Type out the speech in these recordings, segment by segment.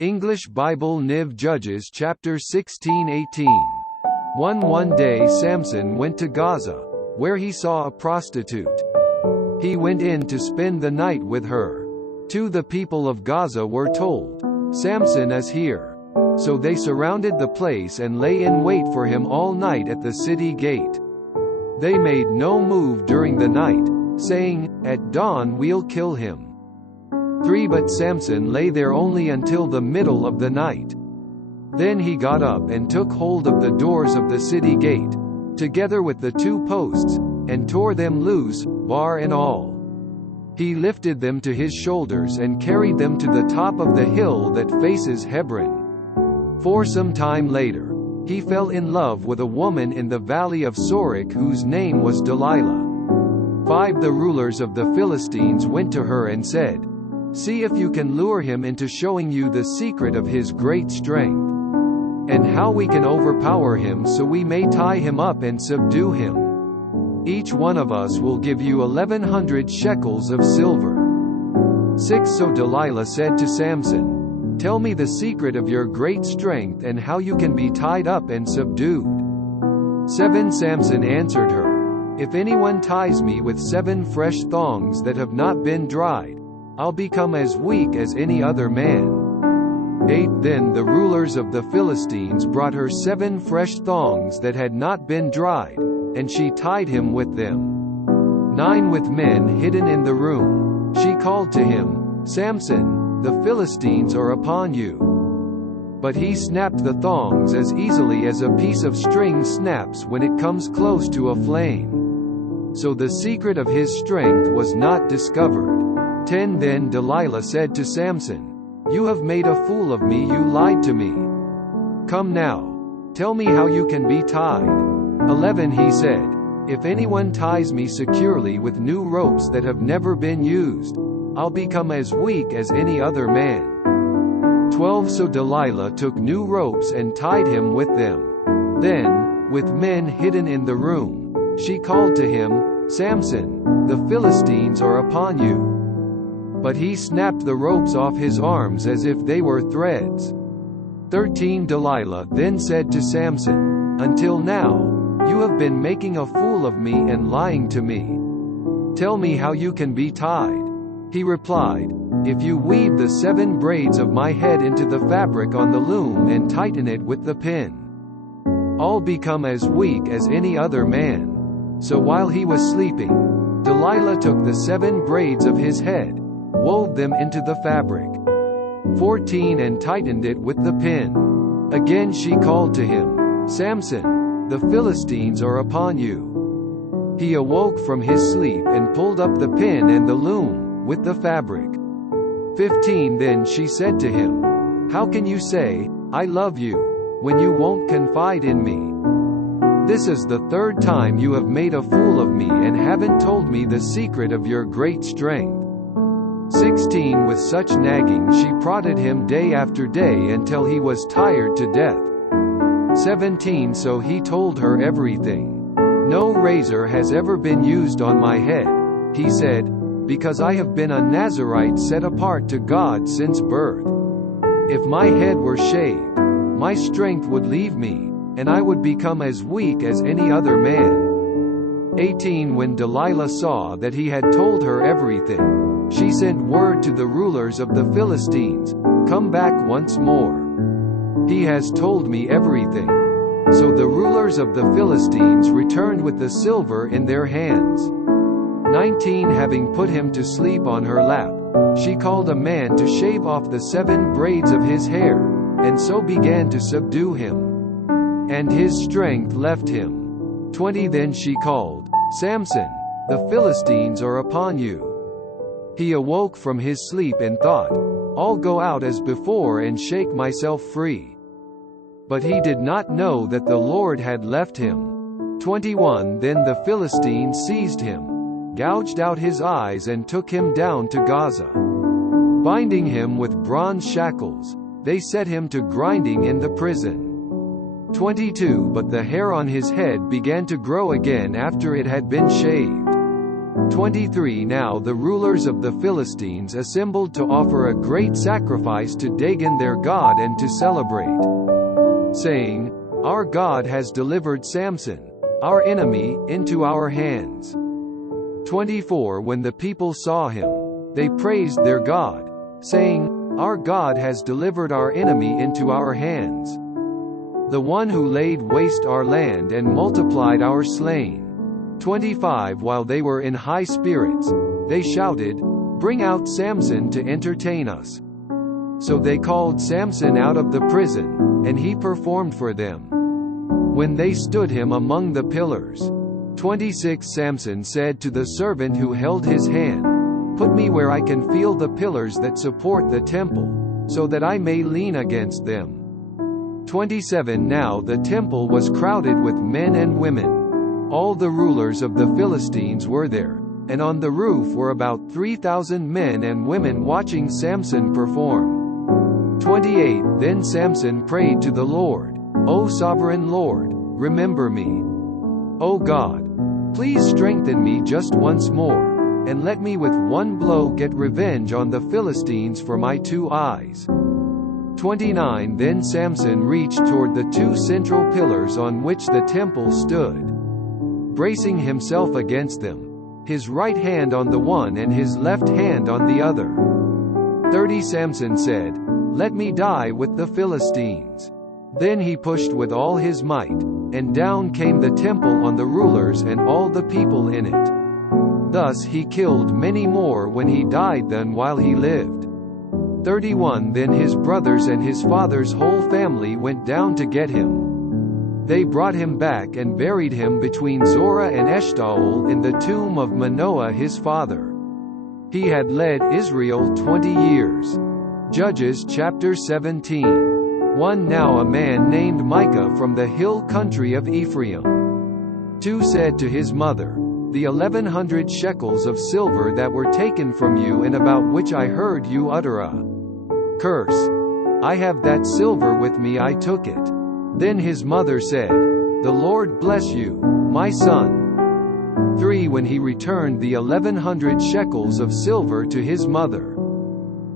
English Bible NIV Judges chapter 16:18. One day Samson went to Gaza, where he saw a prostitute. He went in to spend the night with her. The people of Gaza were told, "Samson is here." So they surrounded the place and lay in wait for him all night at the city gate. They made no move during the night, saying, "At dawn we'll kill him." But Samson lay there only until the middle of the night. Then he got up and took hold of the doors of the city gate, together with the 2 posts, and tore them loose, bar and all. He lifted them to his shoulders and carried them to the top of the hill that faces Hebron. For some time later, he fell in love with a woman in the valley of Sorek whose name was Delilah. The rulers of the Philistines went to her and said, "See if you can lure him into showing you the secret of his great strength, and how we can overpower him so we may tie him up and subdue him. Each one of us will give you 1,100 shekels of silver." So Delilah said to Samson, "Tell me the secret of your great strength and how you can be tied up and subdued." Samson answered her, "If anyone ties me with 7 fresh thongs that have not been dried, I'll become as weak as any other man." Then the rulers of the Philistines brought her 7 fresh thongs that had not been dried, and she tied him with them. 9 with men hidden in the room. She called to him, "Samson, the Philistines are upon you." But he snapped the thongs as easily as a piece of string snaps when it comes close to a flame. So the secret of his strength was not discovered. Then Delilah said to Samson, "You have made a fool of me, you lied to me. Come now, tell me how you can be tied." 11 He said, "If anyone ties me securely with new ropes that have never been used, I'll become as weak as any other man." 12 So Delilah took new ropes and tied him with them. Then, with men hidden in the room, she called to him, "Samson, the Philistines are upon you." But he snapped the ropes off his arms as if they were threads. 13 Delilah then said to Samson, "Until now, you have been making a fool of me and lying to me. Tell me how you can be tied." He replied, "If you weave the 7 braids of my head into the fabric on the loom and tighten it with the pin, I'll become as weak as any other man." So while he was sleeping, Delilah took the 7 braids of his head, wove them into the fabric. 14 And tightened it with the pin. Again she called to him, "Samson, the Philistines are upon you." He awoke from his sleep and pulled up the pin and the loom, with the fabric. 15 Then she said to him, "How can you say, 'I love you,' when you won't confide in me? This is the 3rd time you have made a fool of me and haven't told me the secret of your great strength." 16 With such nagging she prodded him day after day until he was tired to death. 17 So he told her everything. "No razor has ever been used on my head," he said, "because I have been a Nazirite set apart to God since birth. If my head were shaved, my strength would leave me, and I would become as weak as any other man." 18 When Delilah saw that he had told her everything, she sent word to the rulers of the Philistines, "Come back once more. He has told me everything." So the rulers of the Philistines returned with the silver in their hands. 19 Having put him to sleep on her lap, she called a man to shave off the 7 braids of his hair, and so began to subdue him. And his strength left him. 20 Then she called, "Samson, the Philistines are upon you." He awoke from his sleep and thought, "I'll go out as before and shake myself free." But he did not know that the Lord had left him. 21 Then the Philistines seized him, gouged out his eyes and took him down to Gaza. Binding him with bronze shackles, they set him to grinding in the prison. 22 But the hair on his head began to grow again after it had been shaved. 23 Now the rulers of the Philistines assembled to offer a great sacrifice to Dagon their god and to celebrate, saying, Our God has delivered Samson, our enemy, into our hands. 24 When the people saw him, they praised their God, saying, Our God has delivered our enemy into our hands, the one who laid waste our land and multiplied our slain. 25 While they were in high spirits, they shouted, Bring out Samson to entertain us. So they called Samson out of the prison, and he performed for them, when they stood him among the pillars. 26 Samson said to the servant who held his hand, Put me where I can feel the pillars that support the temple, so that I may lean against them. 27 Now the temple was crowded with men and women. All the rulers of the Philistines were there, and on the roof were about 3,000 men and women watching Samson perform. 28 Then Samson prayed to the Lord, O sovereign Lord, remember me. O God, please strengthen me just once more, and let me with one blow get revenge on the Philistines for my 2 eyes. 29 Then Samson reached toward the 2 central pillars on which the temple stood, bracing himself against them, his right hand on the one and his left hand on the other. 30 Samson said, Let me die with the Philistines. Then he pushed with all his might, and down came the temple on the rulers and all the people in it. Thus he killed many more when he died than while he lived. 31 Then his brothers and his father's whole family went down to get him. They brought him back and buried him between Zorah and Eshtaol in the tomb of Manoah his father. He had led Israel 20 years. Judges chapter 17. 1 Now a man named Micah from the hill country of Ephraim. 2 said to his mother, The 1,100 shekels of silver that were taken from you and about which I heard you utter a curse. I have that silver with me, I took it. Then his mother said, The Lord bless you, my son. 3 When he returned the 1,100 shekels of silver to his mother,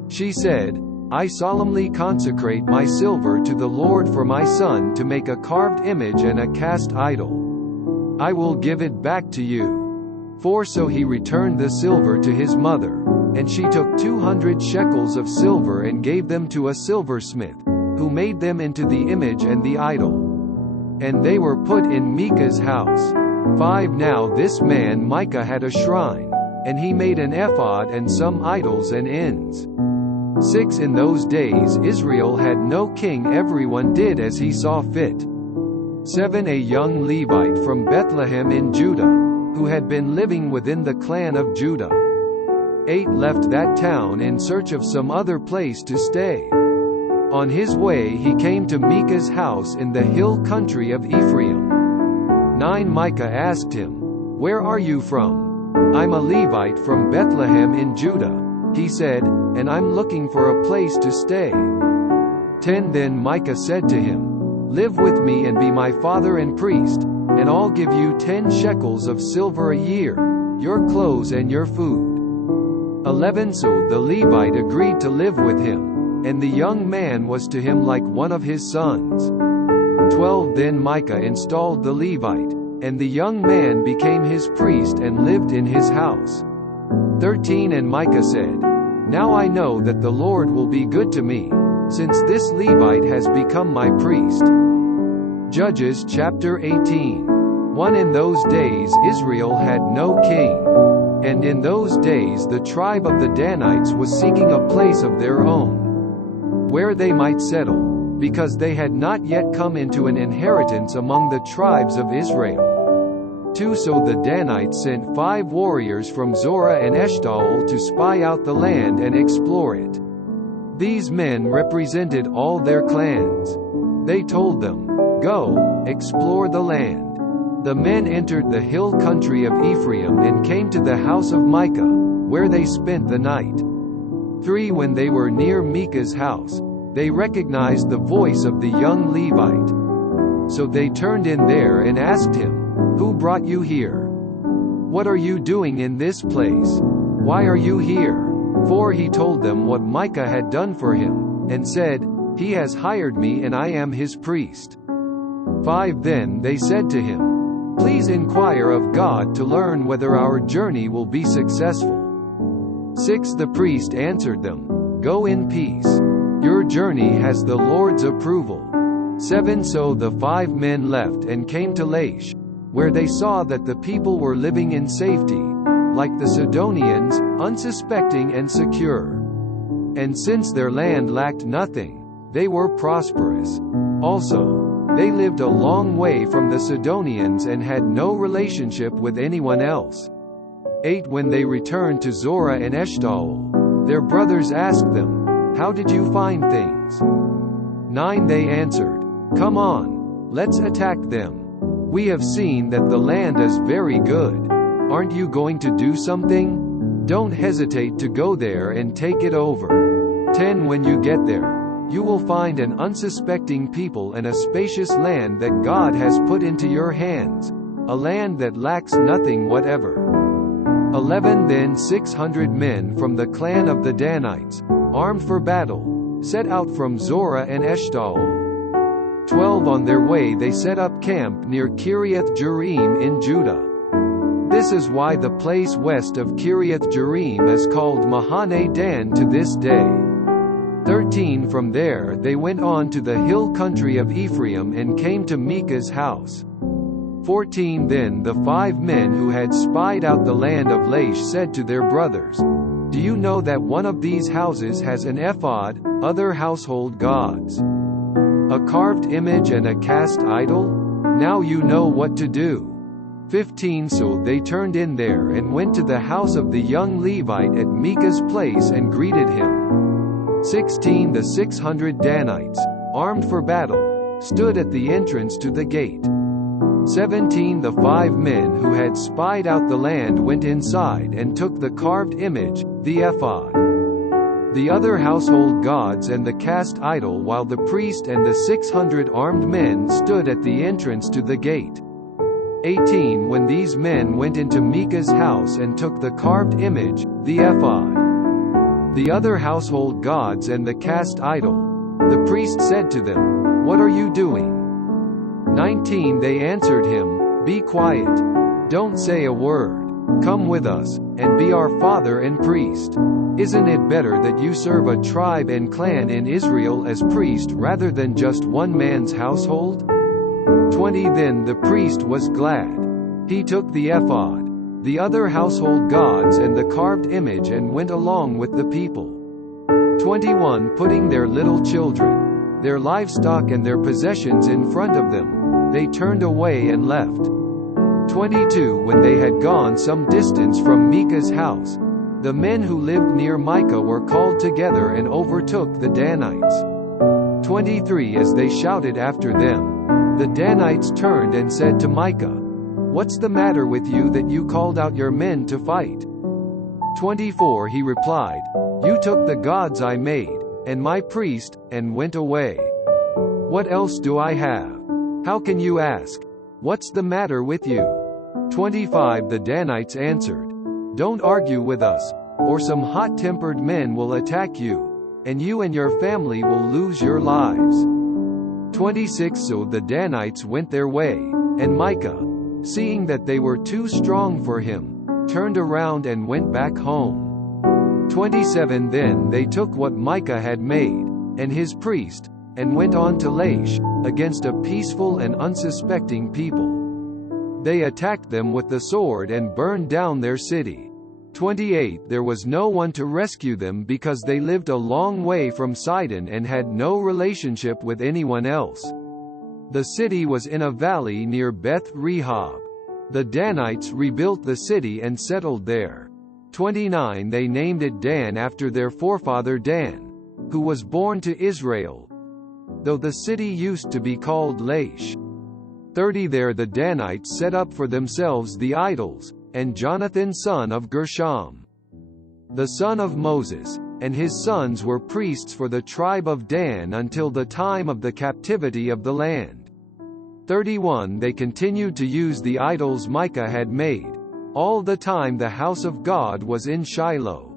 she said, I solemnly consecrate my silver to the Lord for my son to make a carved image and a cast idol. I will give it back to you. 4 So he returned the silver to his mother, and she took 200 shekels of silver and gave them to a silversmith, who made them into the image and the idol. And they were put in Micah's house. 5 Now this man Micah had a shrine, and he made an ephod and some idols and ends. 6 In those days Israel had no king, everyone did as he saw fit. 7 A young Levite from Bethlehem in Judah, who had been living within the clan of Judah. 8 Left that town in search of some other place to stay. On his way he came to Micah's house in the hill country of Ephraim. 9 Micah asked him, Where are you from? I'm a Levite from Bethlehem in Judah, he said, and I'm looking for a place to stay. 10 Then Micah said to him, Live with me and be my father and priest, and I'll give you 10 shekels of silver a year, your clothes and your food. 11 So the Levite agreed to live with him, and the young man was to him like one of his sons. 12 Then Micah installed the Levite, and the young man became his priest and lived in his house. 13 And Micah said, Now I know that the Lord will be good to me, since this Levite has become my priest. Judges chapter 18. 1 In those days Israel had no king, and in those days the tribe of the Danites was seeking a place of their own, where they might settle, because they had not yet come into an inheritance among the tribes of Israel. 2 So the Danites sent 5 warriors from Zorah and Eshtaol to spy out the land and explore it. These men represented all their clans. They told them, Go, explore the land. The men entered the hill country of Ephraim and came to the house of Micah, where they spent the night. 3 When they were near Micah's house, they recognized the voice of the young Levite. So they turned in there and asked him, Who brought you here? "What are you doing in this place? Why are you here?" For he told them what Micah had done for him, and said, "He has hired me and I am his priest." 5 Then they said to him, "Please inquire of God to learn whether our journey will be successful." 6 The priest answered them, "Go in peace. Your journey has the Lord's approval." 7 So the 5 men left and came to Laish, where they saw that the people were living in safety, like the Sidonians, unsuspecting and secure. And since their land lacked nothing, they were prosperous. Also, they lived a long way from the Sidonians and had no relationship with anyone else. 8 When they returned to Zorah and Eshtaol, their brothers asked them, "How did you find things?" 9 They answered, "Come on, let's attack them. We have seen that the land is very good. Aren't you going to do something? Don't hesitate to go there and take it over." 10 When you get there, you will find an unsuspecting people and a spacious land that God has put into your hands, a land that lacks nothing whatever. 11 Then 600 men from the clan of the Danites, armed for battle, set out from Zorah and Eshtaol. 12 On their way they set up camp near Kiriath Jearim in Judah. This is why the place west of Kiriath Jearim is called Mahane Dan to this day. 13 From there they went on to the hill country of Ephraim and came to Micah's house. 14 Then the 5 men who had spied out the land of Laish said to their brothers, "Do you know that one of these houses has an ephod, other household gods, a carved image and a cast idol? Now you know what to do." 15 So they turned in there and went to the house of the young Levite at Micah's place and greeted him. 16 The 600 Danites, armed for battle, stood at the entrance to the gate. 17 The 5 men who had spied out the land went inside and took the carved image, the ephod, the other household gods and the cast idol, while the priest and the 600 armed men stood at the entrance to the gate. 18 When these men went into Micah's house and took the carved image, the ephod, the other household gods and the cast idol, the priest said to them, "What are you doing?" 19 They answered him, "Be quiet. Don't say a word. Come with us, and be our father and priest. Isn't it better that you serve a tribe and clan in Israel as priest rather than just one man's household?" 20 Then the priest was glad. He took the ephod, the other household gods and the carved image and went along with the people. 21 Putting their little children, their livestock and their possessions in front of them, they turned away and left. 22 When they had gone some distance from Micah's house, the men who lived near Micah were called together and overtook the Danites. 23 As they shouted after them, the Danites turned and said to Micah, "What's the matter with you that you called out your men to fight?" 24 He replied, "You took the gods I made, and my priest, and went away. What else do I have? How can you ask, 'What's the matter with you?'" 25 The Danites answered, "Don't argue with us, or some hot-tempered men will attack you, and you and your family will lose your lives." 26 So the Danites went their way, and Micah, seeing that they were too strong for him, turned around and went back home. 27 Then they took what Micah had made, and his priest, and went on to Laish, against a peaceful and unsuspecting people. They attacked them with the sword and burned down their city. 28 There was no one to rescue them because they lived a long way from Sidon and had no relationship with anyone else. The city was in a valley near Beth Rehob. The Danites rebuilt the city and settled there. 29 They named it Dan after their forefather Dan, who was born to Israel, though the city used to be called Laish. 30 There the Danites set up for themselves the idols, and Jonathan son of Gershom, the son of Moses, and his sons were priests for the tribe of Dan until the time of the captivity of the land. 31 They continued to use the idols Micah had made, All the time the house of God was in Shiloh.